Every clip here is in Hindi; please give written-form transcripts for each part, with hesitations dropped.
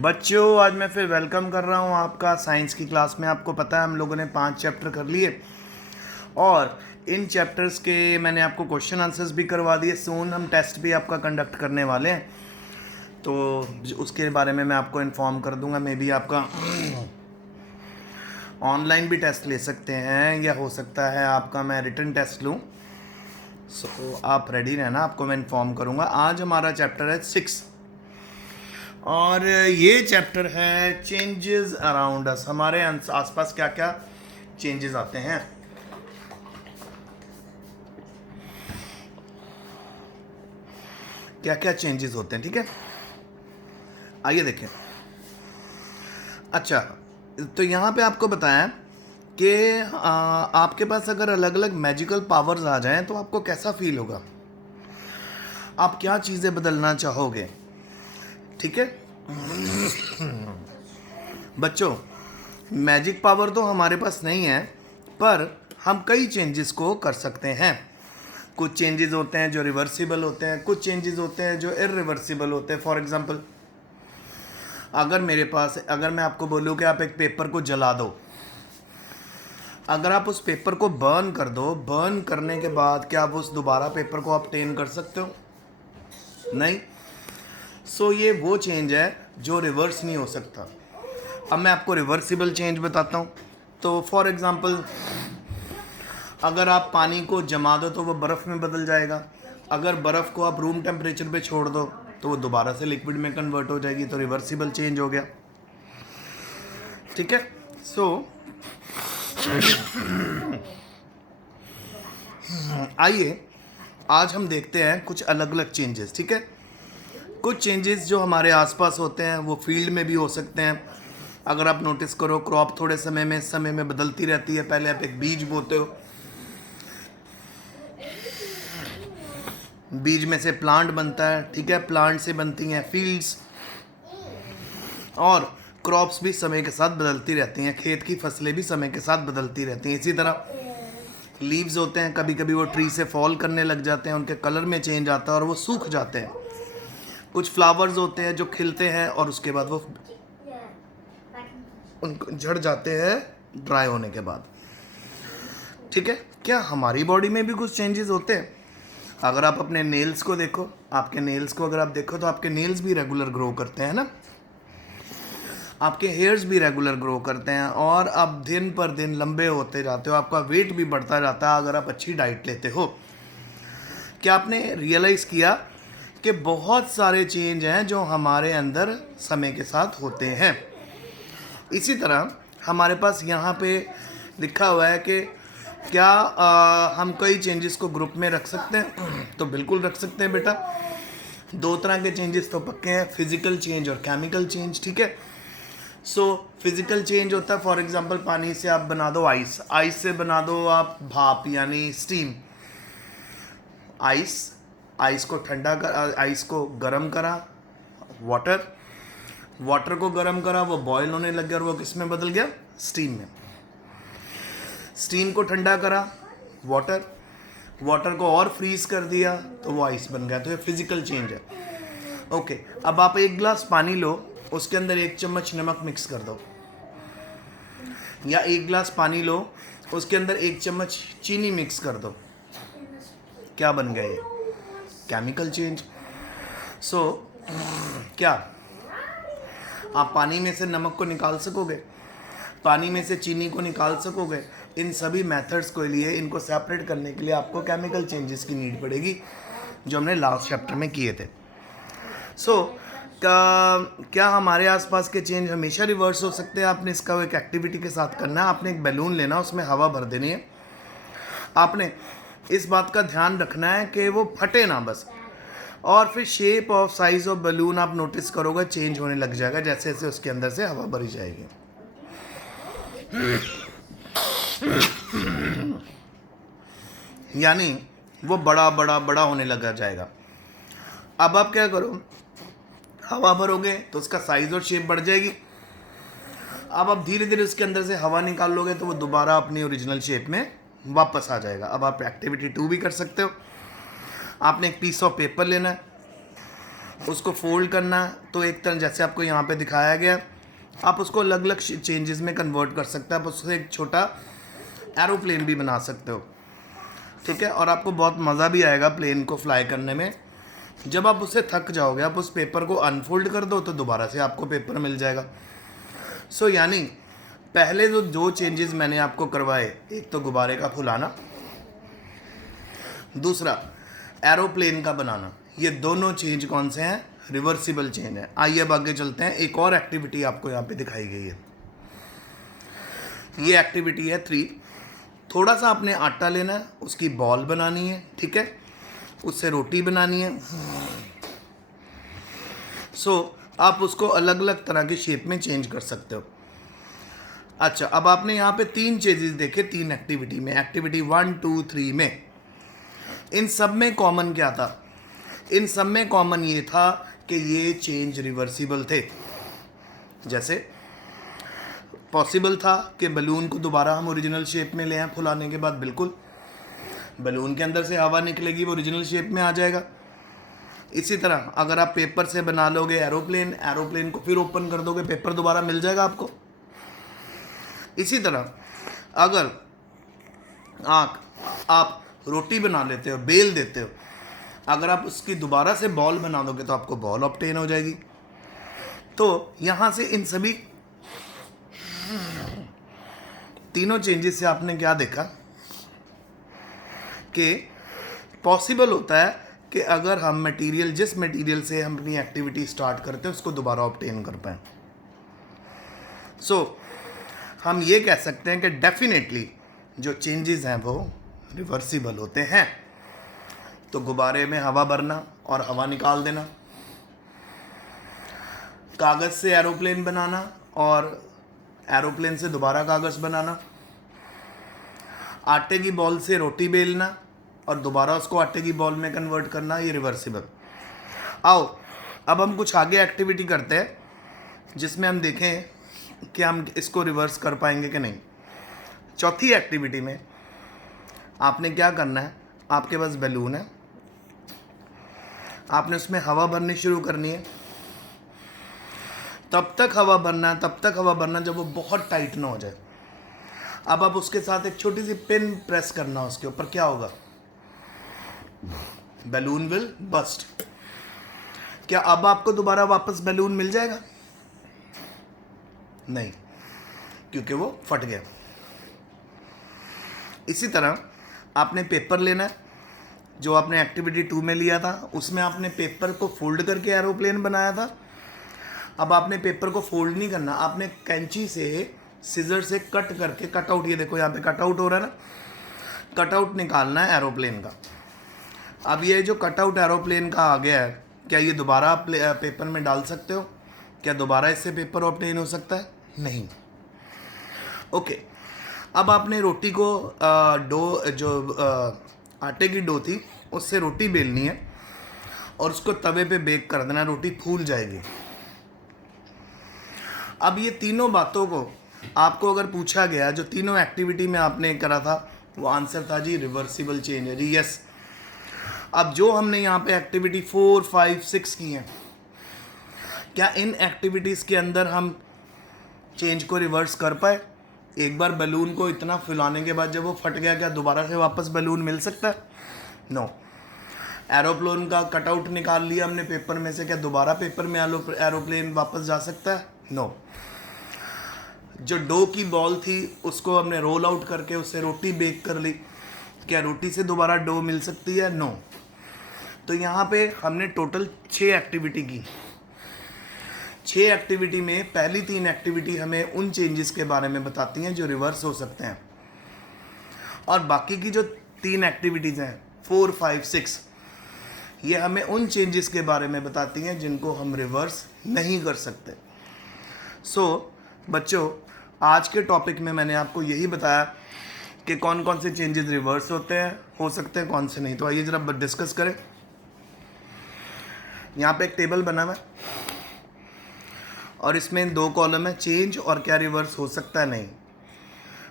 बच्चों, आज मैं फिर वेलकम कर रहा हूँ आपका साइंस की क्लास में। आपको पता है हम लोगों ने 5 चैप्टर कर लिए और इन चैप्टर्स के मैंने आपको क्वेश्चन आंसर्स भी करवा दिए। सून हम टेस्ट भी आपका कंडक्ट करने वाले हैं, तो उसके बारे में मैं आपको इन्फॉर्म कर दूंगा। मे बी आपका ऑनलाइन भी टेस्ट ले सकते हैं या हो सकता है आपका मैं रिटन टेस्ट लूँ। सो आप रेडी रहना, आपको मैं इन्फॉर्म करूँगा। आज हमारा चैप्टर है 6 और ये चैप्टर है चेंजेस अराउंड अस। हमारे आसपास क्या क्या चेंजेस आते हैं। क्या क्या चेंजेस होते हैं, ठीक है। आइए देखें। अच्छा, तो यहाँ पे आपको बताया कि आपके पास अगर अलग अलग मैजिकल पावर्स आ जाएं तो आपको कैसा फील होगा, आप क्या चीज़ें बदलना चाहोगे, ठीक है। बच्चों, मैजिक पावर तो हमारे पास नहीं है, पर हम कई चेंजेस को कर सकते हैं। कुछ चेंजेस होते हैं जो रिवर्सिबल होते हैं, कुछ चेंजेस होते हैं जो इरिवर्सिबल होते हैं। फॉर एग्जांपल, अगर मैं आपको बोलूँ कि आप एक पेपर को जला दो, अगर आप उस पेपर को बर्न कर दो, बर्न करने के बाद क्या आप उस दोबारा पेपर को ऑब्टेन कर सकते हो? नहीं। सो ये वो चेंज है जो रिवर्स नहीं हो सकता। अब मैं आपको रिवर्सिबल चेंज बताता हूँ। तो फॉर एग्ज़ाम्पल, अगर आप पानी को जमा दो तो वो बर्फ़ में बदल जाएगा। अगर बर्फ़ को आप रूम टेम्परेचर पे छोड़ दो तो वो दोबारा से लिक्विड में कन्वर्ट हो जाएगी। तो रिवर्सिबल चेंज हो गया, ठीक है। सो आइए आज हम देखते हैं कुछ अलग अलग चेंजेस, ठीक है। कुछ चेंजेस जो हमारे आसपास होते हैं वो फील्ड में भी हो सकते हैं। अगर आप नोटिस करो, क्रॉप थोड़े समय में बदलती रहती है। पहले आप एक बीज बोते हो, बीज में से प्लांट बनता है, ठीक है। प्लांट से बनती हैं फील्ड्स, और क्रॉप्स भी समय के साथ बदलती रहती हैं। खेत की फसलें भी समय के साथ बदलती रहती हैं। इसी तरह लीव्स होते हैं, कभी कभी वो ट्री से फॉल करने लग जाते हैं, उनके कलर में चेंज आता है और वो सूख जाते हैं। कुछ फ्लावर्स होते हैं जो खिलते हैं और उसके बाद वो उनको झड़ जाते हैं ड्राई होने के बाद, ठीक है। क्या हमारी बॉडी में भी कुछ चेंजेस होते हैं? अगर आप अपने नेल्स को देखो, आपके नेल्स को अगर आप देखो तो आपके नेल्स भी रेगुलर ग्रो करते हैं ना, आपके हेयर्स भी रेगुलर ग्रो करते हैं और आप दिन पर दिन लंबे होते जाते हो। आपका वेट भी बढ़ता जाता है अगर आप अच्छी डाइट लेते हो। क्या आपने रियलाइज़ किया कि बहुत सारे चेंज हैं जो हमारे अंदर समय के साथ होते हैं। इसी तरह हमारे पास यहाँ पे लिखा हुआ है कि क्या हम कई चेंजेस को ग्रुप में रख सकते हैं? तो बिल्कुल रख सकते हैं बेटा। दो तरह के चेंजेस तो पक्के हैं, फिजिकल चेंज और केमिकल चेंज, ठीक है। सो फिजिकल चेंज होता है, फॉर एग्जांपल पानी से आप बना दो आइस, आइस से बना दो आप भाप यानी स्टीम। आइस को ठंडा कर, आइस को गर्म करा, वाटर को गर्म करा, वो बॉयल होने लग गया और वो किस में बदल गया? स्टीम में। स्टीम को ठंडा करा, वाटर को और फ्रीज कर दिया तो वो आइस बन गया। तो ये फिजिकल चेंज है। ओके, अब आप एक गिलास पानी लो, उसके अंदर 1 चम्मच नमक मिक्स कर दो, या एक गिलास पानी लो, उसके अंदर 1 चम्मच चीनी मिक्स कर दो। क्या बन गया? ये केमिकल चेंज। सो क्या आप पानी में से नमक को निकाल सकोगे? पानी में से चीनी को निकाल सकोगे? इन सभी मेथड्स के लिए, इनको सेपरेट करने के लिए आपको केमिकल चेंजेस की नीड पड़ेगी, जो हमने लास्ट चैप्टर में किए थे। सो क्या हमारे आसपास के चेंज हमेशा रिवर्स हो सकते हैं? आपने इसका एक एक्टिविटी के साथ करना है। आपने एक बैलून लेना, उसमें हवा भर देनी है। आपने इस बात का ध्यान रखना है कि वो फटे ना बस, और फिर शेप और साइज ऑफ बैलून आप नोटिस करोगे चेंज होने लग जाएगा जैसे जैसे उसके अंदर से हवा भरी जाएगी। यानी वो बड़ा बड़ा बड़ा होने लगा जाएगा। अब आप क्या करो, हवा भरोगे तो उसका साइज और शेप बढ़ जाएगी। अब आप धीरे धीरे उसके अंदर से हवा निकाल लोगे तो वो दोबारा अपनी ओरिजिनल शेप में वापस आ जाएगा। अब आप एक्टिविटी 2 भी कर सकते हो। आपने एक पीस ऑफ पेपर लेना है, उसको फोल्ड करना, तो एक तरह जैसे आपको यहाँ पे दिखाया गया, आप उसको अलग अलग चेंजेस में कन्वर्ट कर सकते हैं। आप उससे एक छोटा एरोप्लेन भी बना सकते हो, ठीक है। और आपको बहुत मज़ा भी आएगा प्लेन को फ्लाई करने में। जब आप उससे थक जाओगे, आप उस पेपर को अनफोल्ड कर दो तो दोबारा से आपको पेपर मिल जाएगा। सो यानी पहले जो चेंजेस मैंने आपको करवाए, एक तो गुब्बारे का फुलाना, दूसरा एरोप्लेन का बनाना, ये दोनों चेंज कौन से हैं? रिवर्सिबल चेंज है। आइए अब आगे चलते हैं। एक और एक्टिविटी आपको यहाँ पे दिखाई गई है, ये एक्टिविटी है 3। थोड़ा सा आपने आटा लेना है, उसकी बॉल बनानी है, ठीक है, उससे रोटी बनानी है। आप उसको अलग अलग तरह के शेप में चेंज कर सकते हो। अच्छा, अब आपने यहाँ पे 3 चेंजेस देखे 3 एक्टिविटी में, एक्टिविटी 1, 2, 3 में। इन सब में कॉमन क्या था? इन सब में कॉमन ये था कि ये चेंज रिवर्सिबल थे। जैसे पॉसिबल था कि बलून को दोबारा हम ओरिजिनल शेप में ले आएं फुलाने के बाद, बिल्कुल बलून के अंदर से हवा निकलेगी, वो ओरिजिनल शेप में आ जाएगा। इसी तरह अगर आप पेपर से बना लोगे एरोप्लेन, एरोप्लेन को फिर ओपन कर दोगे, पेपर दोबारा मिल जाएगा आपको। इसी तरह अगर आप रोटी बना लेते हो, बेल देते हो, अगर आप उसकी दोबारा से बॉल बना दोगे तो आपको बॉल ऑब्टेन हो जाएगी। तो यहाँ से इन सभी तीनों चेंजेस से आपने क्या देखा कि पॉसिबल होता है कि अगर हम मटेरियल, जिस मटेरियल से हम अपनी एक्टिविटी स्टार्ट करते हैं, उसको दोबारा ऑब्टेन कर पाएँ। हम ये कह सकते हैं कि डेफिनेटली जो चेंजेस हैं वो रिवर्सिबल होते हैं। तो गुब्बारे में हवा भरना और हवा निकाल देना, कागज़ से एरोप्लेन बनाना और एरोप्लेन से दोबारा कागज़ बनाना, आटे की बॉल से रोटी बेलना और दोबारा उसको आटे की बॉल में कन्वर्ट करना, ये रिवर्सिबल। आओ अब हम कुछ आगे एक्टिविटी करते हैं जिसमें हम देखें कि हम इसको रिवर्स कर पाएंगे कि नहीं। चौथी एक्टिविटी में आपने क्या करना है, आपके पास बैलून है, आपने उसमें हवा भरनी शुरू करनी है। तब तक हवा भरना जब वो बहुत टाइट ना हो जाए। अब आप उसके साथ एक छोटी सी पिन प्रेस करना उसके ऊपर, क्या होगा? Balloon will burst. क्या अब आपको दोबारा वापस बैलून मिल जाएगा? नहीं, क्योंकि वो फट गया। इसी तरह आपने पेपर लेना है, जो आपने एक्टिविटी 2 में लिया था, उसमें आपने पेपर को फोल्ड करके एरोप्लेन बनाया था। अब आपने पेपर को फोल्ड नहीं करना, आपने कैंची से, सीजर से कट करके, कटआउट, ये देखो यहाँ पे कटआउट हो रहा है ना, कटआउट निकालना है एरोप्लेन का। अब ये जो कटआउट एरोप्लेन का आ गया है, क्या ये दोबारा आप पेपर में डाल सकते हो? क्या दोबारा इससे पेपर ऑब्टेन हो सकता है? नहीं। ओके, अब आपने रोटी को आटे की डो थी, उससे रोटी बेलनी है और उसको तवे पे बेक कर देना, रोटी फूल जाएगी। अब ये तीनों बातों को आपको अगर पूछा गया, जो तीनों एक्टिविटी में आपने करा था, वो आंसर था जी रिवर्सिबल चेंज है जी, यस। अब जो हमने यहाँ पे एक्टिविटी 4, 5, 6 की हैं, क्या इन एक्टिविटीज़ के अंदर हम चेंज को रिवर्स कर पाए? एक बार बैलून को इतना फुलाने के बाद जब वो फट गया, क्या दोबारा से वापस बैलून मिल सकता है? नो। एरोप्लेन का कटआउट निकाल लिया हमने पेपर में से, क्या दोबारा पेपर में एरोप्लेन वापस जा सकता है? नो। जो डो की बॉल थी उसको हमने रोल आउट करके उससे रोटी बेक कर ली, क्या रोटी से दोबारा डो मिल सकती है? नो। तो यहाँ पे हमने टोटल 6 एक्टिविटी की। 6 एक्टिविटी में पहली 3 एक्टिविटी हमें उन चेंजेस के बारे में बताती हैं जो रिवर्स हो सकते हैं, और बाकी की जो 3 एक्टिविटीज़ हैं 4, 5, 6, ये हमें उन चेंजेस के बारे में बताती हैं जिनको हम रिवर्स नहीं कर सकते। बच्चों, आज के टॉपिक में मैंने आपको यही बताया कि कौन कौन से चेंजेस रिवर्स हो सकते हैं, कौन से नहीं। तो आइए ज़रा डिस्कस करें। यहाँ पे एक टेबल बना हुआ है और इसमें 2 कॉलम है, चेंज और क्या रिवर्स हो सकता है, नहीं।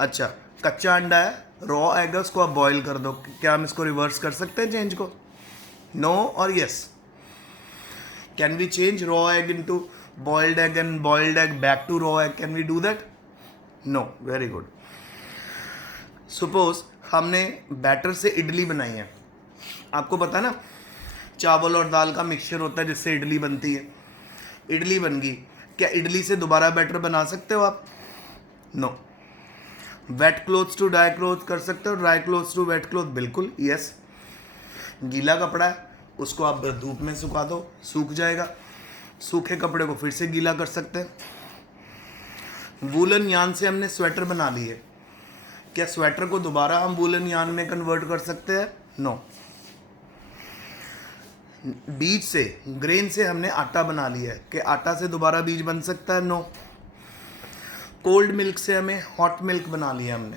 अच्छा, कच्चा अंडा है, रॉ एग है, उसको आप बॉईल कर दो, क्या हम इसको रिवर्स कर सकते हैं चेंज को? नो और yes. Can we change raw egg into boiled egg and boiled egg back to raw egg? Can we do that? No. Very good. Suppose हमने बैटर से इडली बनाई है, आपको पता है ना चावल और दाल का मिक्सचर होता है जिससे इडली बनती है, इडली बन गई, क्या इडली से दोबारा बैटर बना सकते हो आप? No. Wet clothes to dry cloth कर सकते हो, dry clothes to wet cloth बिल्कुल यस. गीला कपड़ा है उसको आप धूप में सुखा दो, सूख जाएगा, सूखे कपड़े को फिर से गीला कर सकते हैं. वूलन यान से हमने स्वेटर बना ली है, क्या स्वेटर को दोबारा हम वूलन यान में कन्वर्ट कर सकते हैं? नो. बीज से, ग्रेन से हमने आटा बना लिया है, क्या आटा से दोबारा बीज बन सकता है? नो. कोल्ड मिल्क से हमें हॉट मिल्क बना लिया हमने,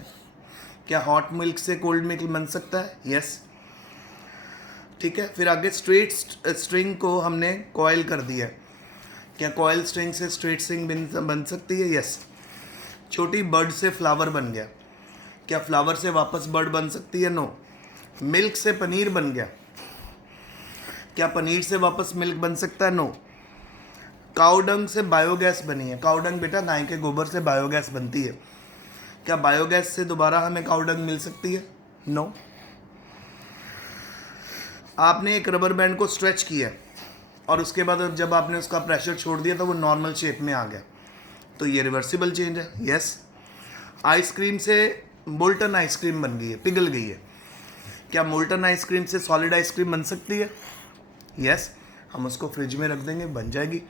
क्या हॉट मिल्क से कोल्ड मिल्क बन सकता है? यस. ठीक है. फिर आगे स्ट्रेट स्ट्रिंग को हमने कॉयल कर दिया, क्या कॉयल स्ट्रिंग से स्ट्रेट स्ट्रिंग बन सकती है? यस. छोटी बर्ड से फ्लावर बन गया, क्या फ्लावर से वापस बर्ड बन सकती है? नो. मिल्क से पनीर बन गया, क्या पनीर से वापस मिल्क बन सकता है? नो. काउडंग से बायोगैस बनी है, काउडंग बेटा गाय के गोबर से बायोगैस बनती है, क्या बायोगैस से दोबारा हमें काउडंग मिल सकती है? नो. आपने एक रबर बैंड को स्ट्रेच किया और उसके बाद जब आपने उसका प्रेशर छोड़ दिया तो वो नॉर्मल शेप में आ गया, तो ये रिवर्सिबल चेंज है. यस. आइसक्रीम से मोल्टन आइसक्रीम बन गई है, पिघल गई है, क्या मोल्टन आइसक्रीम से सॉलिड आइसक्रीम बन सकती है? यस. हम उसको फ्रिज में रख देंगे, बन जाएगी.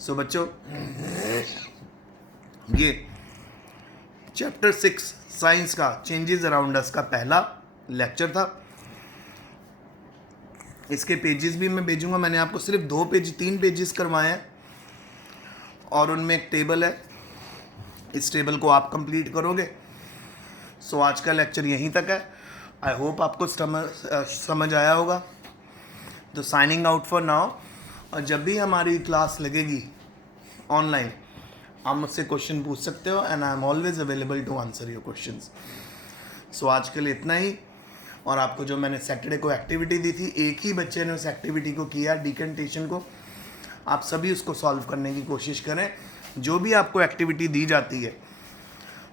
सो बच्चों, ये चैप्टर 6 साइंस का चेंजेस अराउंड अस का पहला लेक्चर था. इसके पेजेस भी मैं भेजूंगा, मैंने आपको सिर्फ 3 पेजेस करवाए हैं और उनमें एक टेबल है, इस टेबल को आप कंप्लीट करोगे. सो आज का लेक्चर यहीं तक है. आई होप आपको समझ आया होगा. तो साइनिंग आउट फॉर नाउ. और जब भी हमारी क्लास लगेगी ऑनलाइन आप मुझसे क्वेश्चन पूछ सकते हो and I am always available to answer your questions. So आज के लिए इतना ही. और आपको जो मैंने सैटरडे को एक्टिविटी दी थी, एक ही बच्चे ने उस एक्टिविटी को किया, डिकंटेशन को. आप सभी उसको सॉल्व करने की कोशिश करें. जो भी आपको एक्टिविटी दी जाती है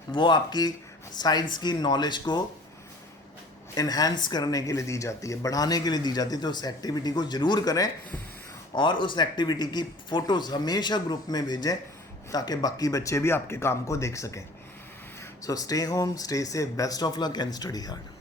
वो आपकी साइंस की नॉलेज को इन्हेंस करने के लिए दी जाती है, बढ़ाने के लिए दी जाती है. तो उस एक्टिविटी को ज़रूर करें और उस एक्टिविटी की फ़ोटोज़ हमेशा ग्रुप में भेजें ताकि बाकी बच्चे भी आपके काम को देख सकें. So stay home, stay safe, best of luck and study hard.